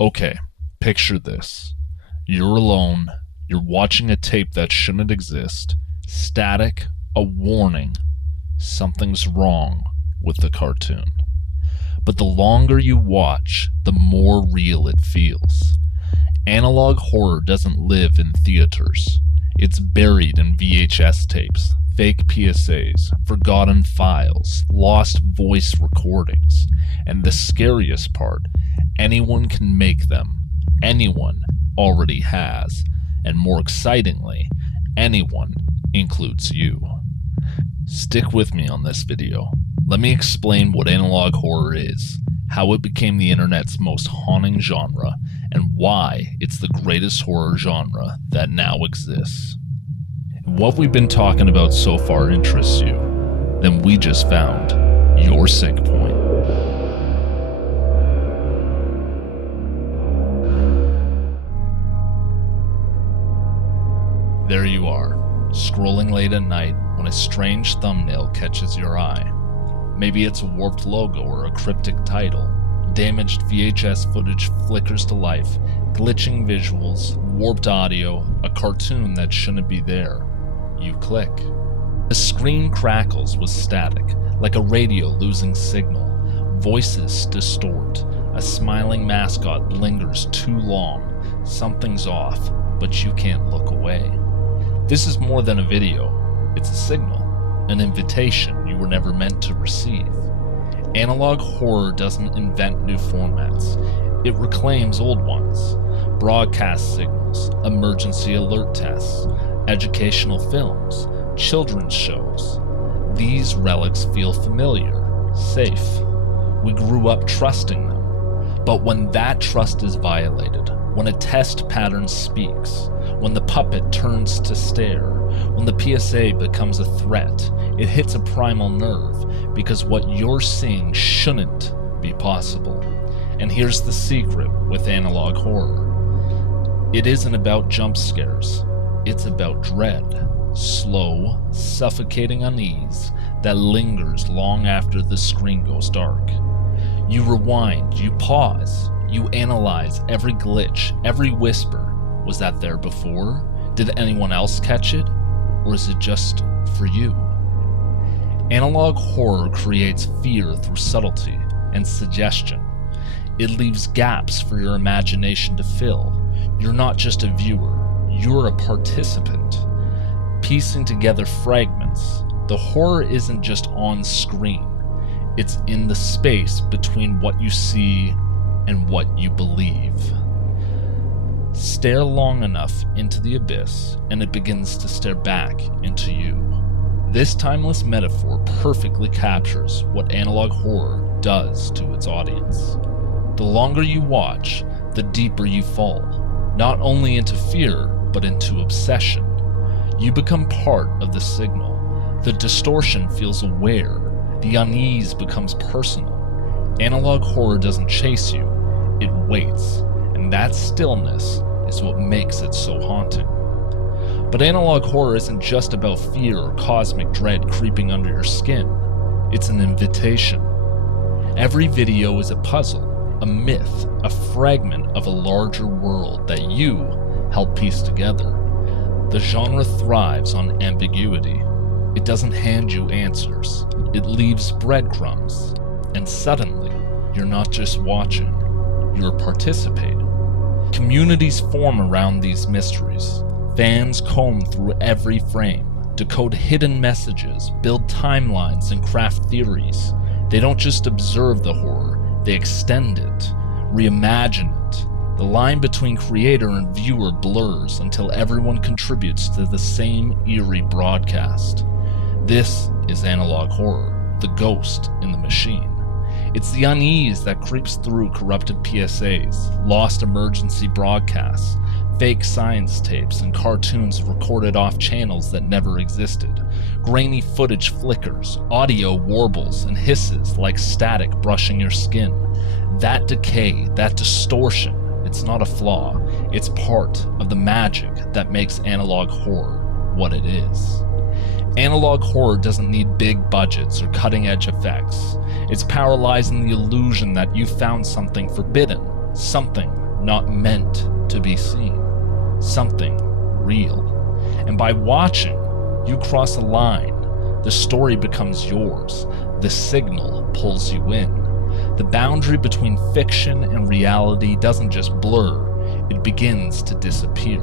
Okay, picture this. You're alone, you're watching a tape that shouldn't exist, static, a warning, something's wrong with the cartoon. But the longer you watch, the more real it feels. Analog horror doesn't live in theaters. It's buried in VHS tapes, fake PSAs, forgotten files, lost voice recordings, and the scariest part, anyone can make them. Anyone already has. And more excitingly, anyone includes you. Stick with me on this video. Let me explain what analog horror is, how it became the internet's most haunting genre, and why it's the greatest horror genre that now exists. If what we've been talking about so far interests you, then we just found your sync point. There you are, scrolling late at night when a strange thumbnail catches your eye. Maybe it's a warped logo or a cryptic title. Damaged VHS footage flickers to life, glitching visuals, warped audio, a cartoon that shouldn't be there. You click. The screen crackles with static, like a radio losing signal. Voices distort. A smiling mascot lingers too long. Something's off, but you can't look away. This is more than a video. It's a signal, an invitation you were never meant to receive. Analog horror doesn't invent new formats. It reclaims old ones. Broadcast signals, emergency alert tests, educational films, children's shows. These relics feel familiar, safe. We grew up trusting them. But when that trust is violated, when a test pattern speaks, when the puppet turns to stare, when the PSA becomes a threat, it hits a primal nerve because what you're seeing shouldn't be possible. And here's the secret with analog horror. It isn't about jump scares. It's about dread. Slow, suffocating unease that lingers long after the screen goes dark. You rewind, you pause, you analyze every glitch, every whisper. Was that there before? Did anyone else catch it? Or is it just for you? Analog horror creates fear through subtlety and suggestion. It leaves gaps for your imagination to fill. You're not just a viewer, you're a participant. Piecing together fragments, the horror isn't just on screen. It's in the space between what you see and what you believe. Stare long enough into the abyss, and it begins to stare back into you. This timeless metaphor perfectly captures what analog horror does to its audience. The longer you watch, the deeper you fall, not only into fear, but into obsession. You become part of the signal. The distortion feels aware. The unease becomes personal. Analog horror doesn't chase you, it waits, and that stillness is what makes it so haunting. But analog horror isn't just about fear or cosmic dread creeping under your skin. It's an invitation. Every video is a puzzle, a myth, a fragment of a larger world that you help piece together. The genre thrives on ambiguity. It doesn't hand you answers. It leaves breadcrumbs. And suddenly, you're not just watching, you're participating. Communities form around these mysteries. Fans comb through every frame, decode hidden messages, build timelines, and craft theories. They don't just observe the horror, they extend it, reimagine it. The line between creator and viewer blurs until everyone contributes to the same eerie broadcast. This is analog horror, the ghost in the machine. It's the unease that creeps through corrupted PSAs, lost emergency broadcasts, fake science tapes, and cartoons recorded off channels that never existed. Grainy footage flickers, audio warbles and hisses like static brushing your skin. That decay, that distortion, it's not a flaw, it's part of the magic that makes analog horror what it is. Analog horror doesn't need big budgets or cutting-edge effects. It's paralyzing the illusion that you found something forbidden, something not meant to be seen. Something real. And by watching, you cross a line. The story becomes yours. The signal pulls you in. The boundary between fiction and reality doesn't just blur, it begins to disappear.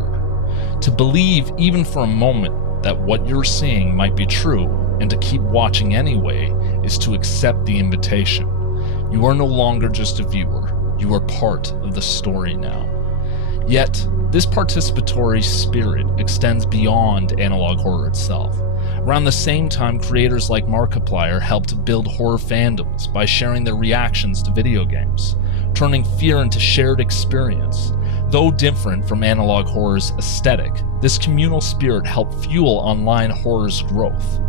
To believe, even for a moment, that what you're seeing might be true, and to keep watching anyway, is to accept the invitation. You are no longer just a viewer, you are part of the story now. Yet, this participatory spirit extends beyond analog horror itself. Around the same time, creators like Markiplier helped build horror fandoms by sharing their reactions to video games, turning fear into shared experience. Though different from analog horror's aesthetic, this communal spirit helped fuel online horror's growth.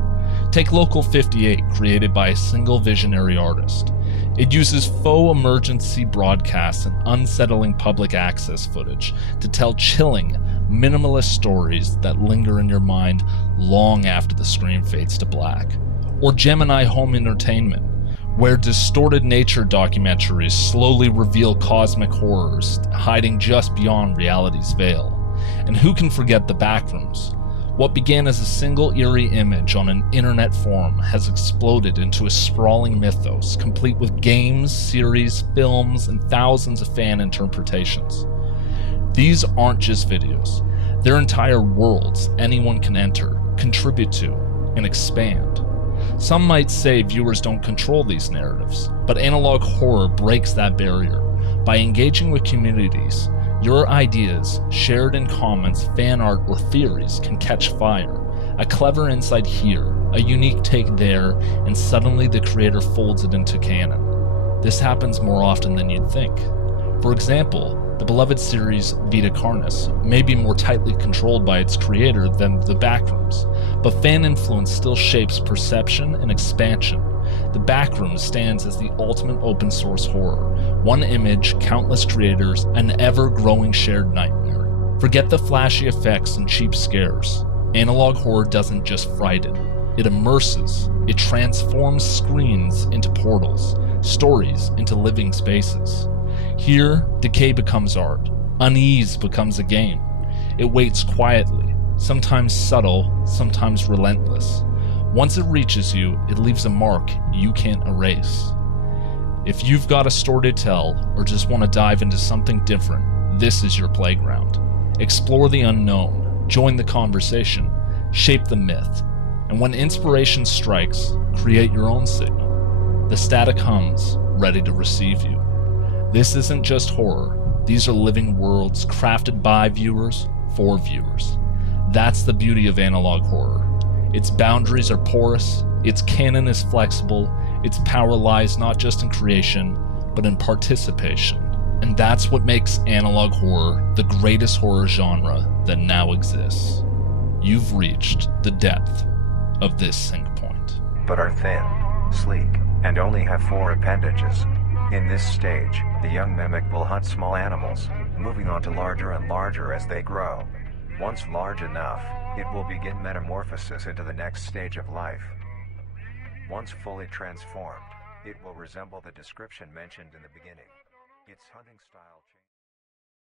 Take Local 58, created by a single visionary artist. It uses faux emergency broadcasts and unsettling public access footage to tell chilling, minimalist stories that linger in your mind long after the screen fades to black. Or Gemini Home Entertainment, where distorted nature documentaries slowly reveal cosmic horrors hiding just beyond reality's veil. And who can forget the Backrooms? What began as a single eerie image on an internet forum has exploded into a sprawling mythos, complete with games, series, films, and thousands of fan interpretations. These aren't just videos. They're entire worlds anyone can enter, contribute to, and expand. Some might say viewers don't control these narratives, but analog horror breaks that barrier. By engaging with communities, your ideas, shared in comments, fan art, or theories can catch fire. A clever insight here, a unique take there, and suddenly the creator folds it into canon. This happens more often than you'd think. For example, the beloved series Vita Carnis may be more tightly controlled by its creator than the Backrooms, but fan influence still shapes perception and expansion. The Backrooms stands as the ultimate open source horror. One image, countless creators, an ever-growing shared nightmare. Forget the flashy effects and cheap scares. Analog horror doesn't just frighten, it immerses. It transforms screens into portals, stories into living spaces. Here, decay becomes art. Unease becomes a game. It waits quietly, sometimes subtle, sometimes relentless. Once it reaches you, it leaves a mark you can't erase. If you've got a story to tell, or just want to dive into something different, this is your playground. Explore the unknown, join the conversation, shape the myth, and when inspiration strikes, create your own signal. The static hums, ready to receive you. This isn't just horror. These are living worlds crafted by viewers, for viewers. That's the beauty of analog horror. Its boundaries are porous, its canon is flexible, its power lies not just in creation, but in participation. And that's what makes analog horror the greatest horror genre that now exists. You've reached the depth of this sync point. But are thin, sleek, and only have 4 appendages. In this stage, the young mimic will hunt small animals, moving on to larger and larger as they grow. Once large enough, it will begin metamorphosis into the next stage of life. Once fully transformed, it will resemble the description mentioned in the beginning. Its hunting style changes.